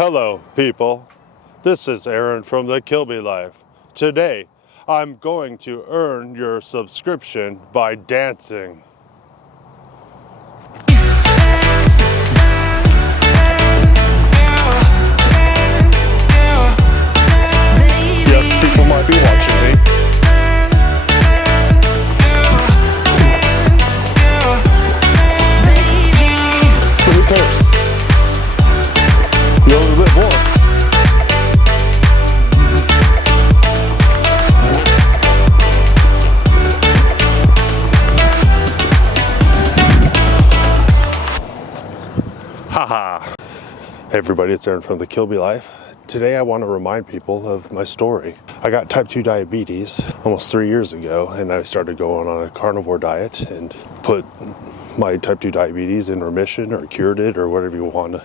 Hello, people. This is Aaron from the Kilby Life. Today, I'm going to earn your subscription by dancing. Yes, people might be watching me. Who cares? You only live once. Haha. Hey everybody, it's Aaron from the Kilby Life. Today I want to remind people of my story. I got type 2 diabetes almost 3 years ago, and I started going on a carnivore diet and put my type 2 diabetes in remission, or cured it, or whatever you want to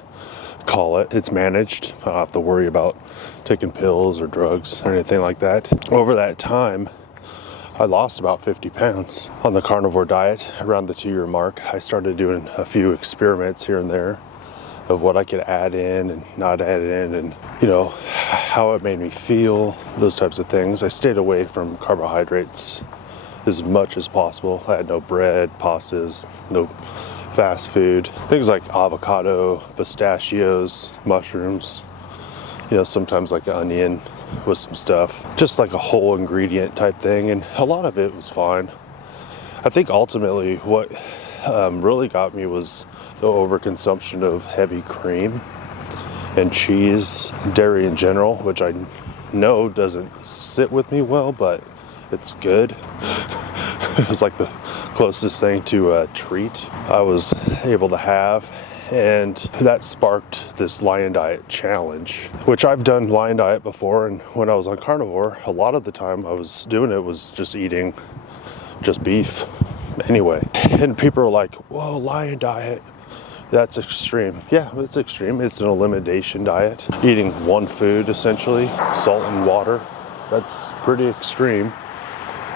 call it. It's managed. I don't have to worry about taking pills or drugs or anything like that. Over that time, I lost about 50 pounds on the carnivore diet. Around the 2-year mark, I started doing a few experiments here and there of what I could add in and not add in, and how it made me feel, those types of things. I stayed away from carbohydrates as much as possible. I had no bread, pastas, no fast food, things like avocado, pistachios, mushrooms, sometimes like an onion with some stuff, just like a whole ingredient type thing, and a lot of it was fine. I think ultimately what really got me was the overconsumption of heavy cream and cheese, dairy in general, which I know doesn't sit with me well, but it's good. It was like the closest thing to a treat I was able to have, and that sparked this Lion Diet challenge, which I've done Lion Diet before, and when I was on carnivore, a lot of the time I was doing it was just eating just beef anyway. And people are like, whoa, Lion Diet, that's extreme. Yeah, it's extreme. It's an elimination diet, eating one food essentially, salt and water. That's pretty extreme.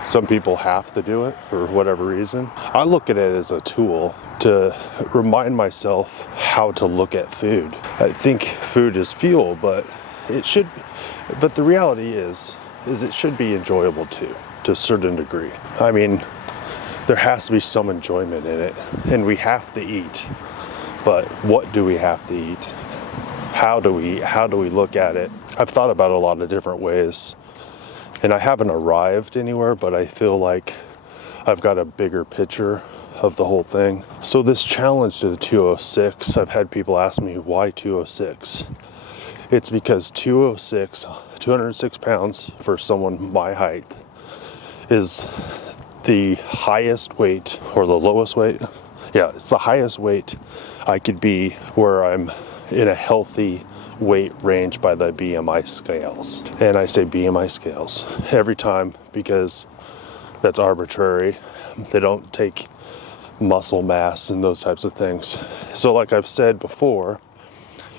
Some people have to do it for whatever reason. I look at it as a tool to remind myself how to look at food. I think food is fuel, but the reality is it should be enjoyable too, to a certain degree. I mean, there has to be some enjoyment in it, and we have to eat. But what do we have to eat? How do we look at it? I've thought about it a lot of different ways, and I haven't arrived anywhere, but I feel like I've got a bigger picture of the whole thing. So this challenge to the 206, I've had people ask me, why 206? It's because 206 pounds for someone my height is the highest weight, or the lowest weight. Yeah, it's the highest weight I could be where I'm in a healthy weight range by the BMI scales. And I say BMI scales every time because that's arbitrary. They don't take muscle mass and those types of things. So like I've said before,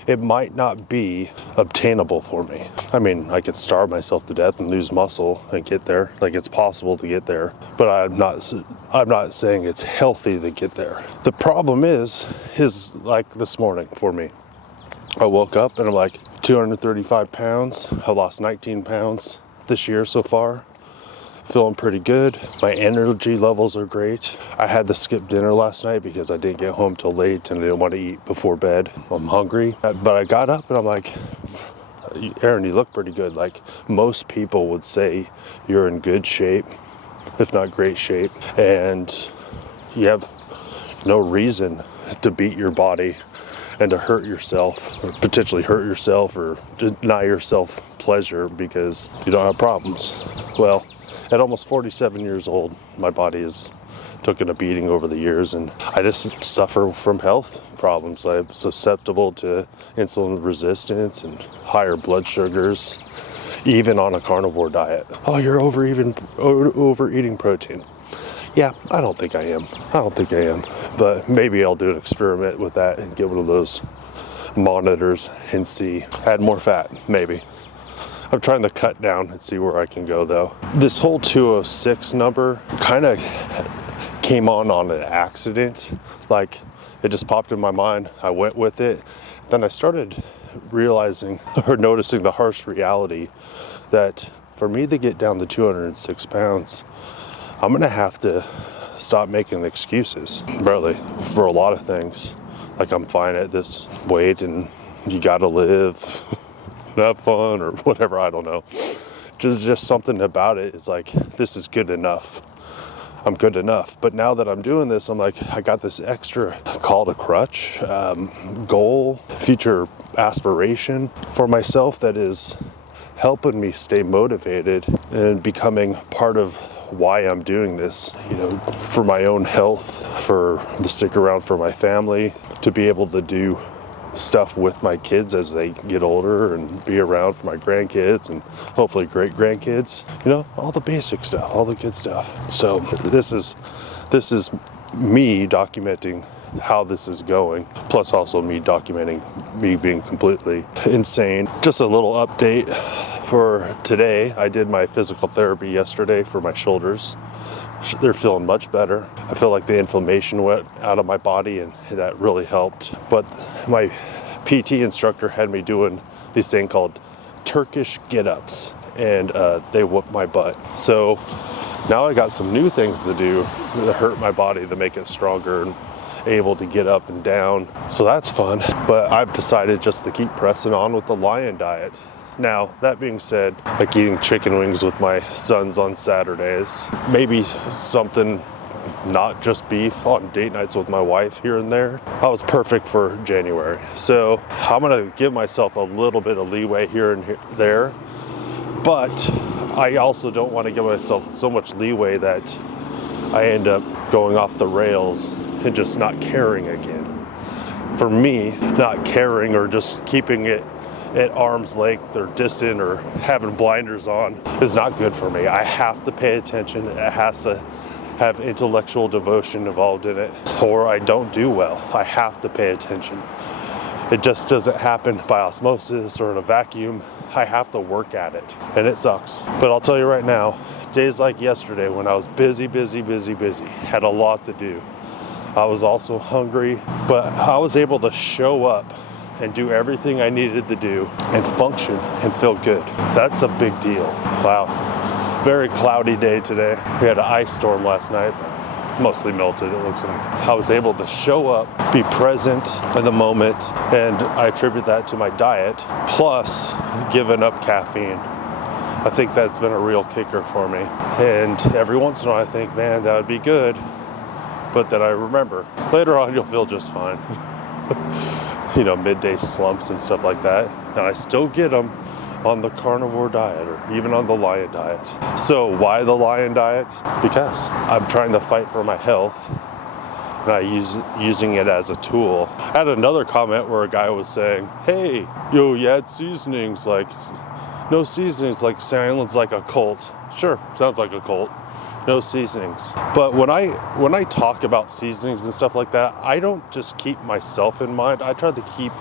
it might not be obtainable for me. I mean, I could starve myself to death and lose muscle and get there. Like, it's possible to get there, but I'm not saying it's healthy to get there. The problem is like this morning for me. I woke up and I'm like 235 pounds. I lost 19 pounds this year so far. Feeling pretty good. My energy levels are great. I had to skip dinner last night because I didn't get home till late and I didn't want to eat before bed. I'm hungry. But I got up and I'm like, Aaron, you look pretty good. Like, most people would say you're in good shape, if not great shape, and you have no reason to beat your body and to hurt yourself, or potentially hurt yourself, or deny yourself pleasure because you don't have problems. Well, at almost 47 years old, my body has taken a beating over the years, and I just suffer from health problems. I'm susceptible to insulin resistance and higher blood sugars, even on a carnivore diet. Oh, you're overeating protein. Yeah, I don't think I am. But maybe I'll do an experiment with that and get one of those monitors and see. Add more fat, maybe. I'm trying to cut down and see where I can go, though. This whole 206 number kind of came on an accident. Like, it just popped in my mind. I went with it. Then I started realizing or noticing the harsh reality that for me to get down to 206 pounds, I'm gonna have to stop making excuses, really, for a lot of things. Like, I'm fine at this weight and you gotta live, have fun, or whatever, I don't know. Just something about it is like, this is good enough. I'm good enough. But now that I'm doing this, I'm like, I got this extra, call it a crutch, goal, future aspiration for myself that is helping me stay motivated and becoming part of why I'm doing this, you know, for my own health, for the stick around for my family, to be able to do stuff with my kids as they get older and be around for my grandkids and hopefully great grandkids, you know, all the basic stuff, all the good stuff. So this is me documenting how this is going, plus also me documenting me being completely insane. Just a little update for today. I did my physical therapy yesterday for my shoulders. They're feeling much better. I feel like the inflammation went out of my body and that really helped. But my PT instructor had me doing this thing called Turkish get-ups, and they whooped my butt. So now I got some new things to do that hurt my body to make it stronger and able to get up and down. So that's fun. But I've decided just to keep pressing on with the lion diet. Now, that being said, like eating chicken wings with my sons on Saturdays, maybe something not just beef on date nights with my wife here and there. I was perfect for January. So I'm gonna give myself a little bit of leeway here and there, but I also don't want to give myself so much leeway that I end up going off the rails and just not caring again. For me, not caring or just keeping it at arm's length or distant or having blinders on is not good for me. I have to pay attention. It has to have intellectual devotion involved in it, or I don't do well. I have to pay attention. It just doesn't happen by osmosis or in a vacuum. I have to work at it, and it sucks. But I'll tell you right now, days like yesterday when I was busy, had a lot to do. I was also hungry, but I was able to show up and do everything I needed to do and function and feel good. That's a big deal. Wow. Very cloudy day today. We had an ice storm last night, mostly melted, it looks like. I was able to show up, be present in the moment, and I attribute that to my diet, plus giving up caffeine. I think that's been a real kicker for me. And every once in a while I think, man, that would be good. But then I remember, later on you'll feel just fine. You know, midday slumps and stuff like that. And I still get them on the carnivore diet or even on the lion diet. So why the lion diet? Because I'm trying to fight for my health and using it as a tool. I had another comment where a guy was saying, hey, yo, you had seasonings, like no seasonings, like sounds like a cult. Sure, sounds like a cult. No seasonings. But when I talk about seasonings and stuff like that, I don't just keep myself in mind. I try to keep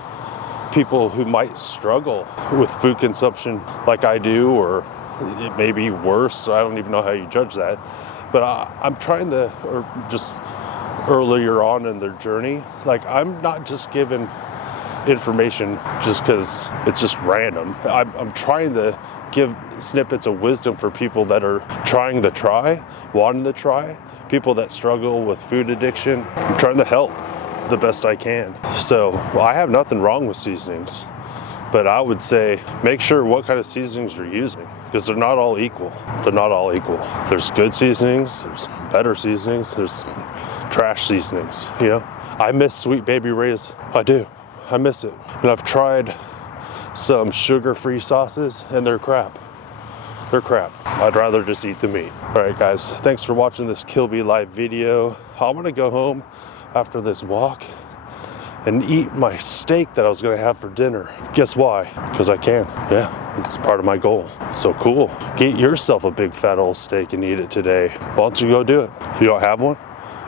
people who might struggle with food consumption like I do, or it may be worse. I don't even know how you judge that. But I'm trying to, or just earlier on in their journey, like I'm not just giving information just because it's just random. I'm trying to give snippets of wisdom for people that are trying to try, wanting to try, people that struggle with food addiction. I'm trying to help the best I can. So I have nothing wrong with seasonings, but I would say make sure what kind of seasonings you're using, because they're not all equal. They're not all equal. There's good seasonings, there's better seasonings, there's trash seasonings, you know? I miss Sweet Baby Ray's. I do. I miss it. And I've tried some sugar-free sauces and they're crap. They're crap. I'd rather just eat the meat. All right, guys, thanks for watching this Kilby Life video. I'm gonna go home after this walk and eat my steak that I was gonna have for dinner. Guess why? Because I can. Yeah, it's part of my goal. So cool. Get yourself a big fat old steak and eat it today. Why don't you go do it? If you don't have one,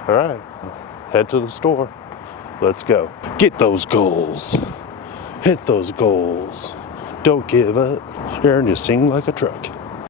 all right, head to the store. Let's go. Get those goals. Hit those goals. Don't give up. Aaron, you sing like a truck.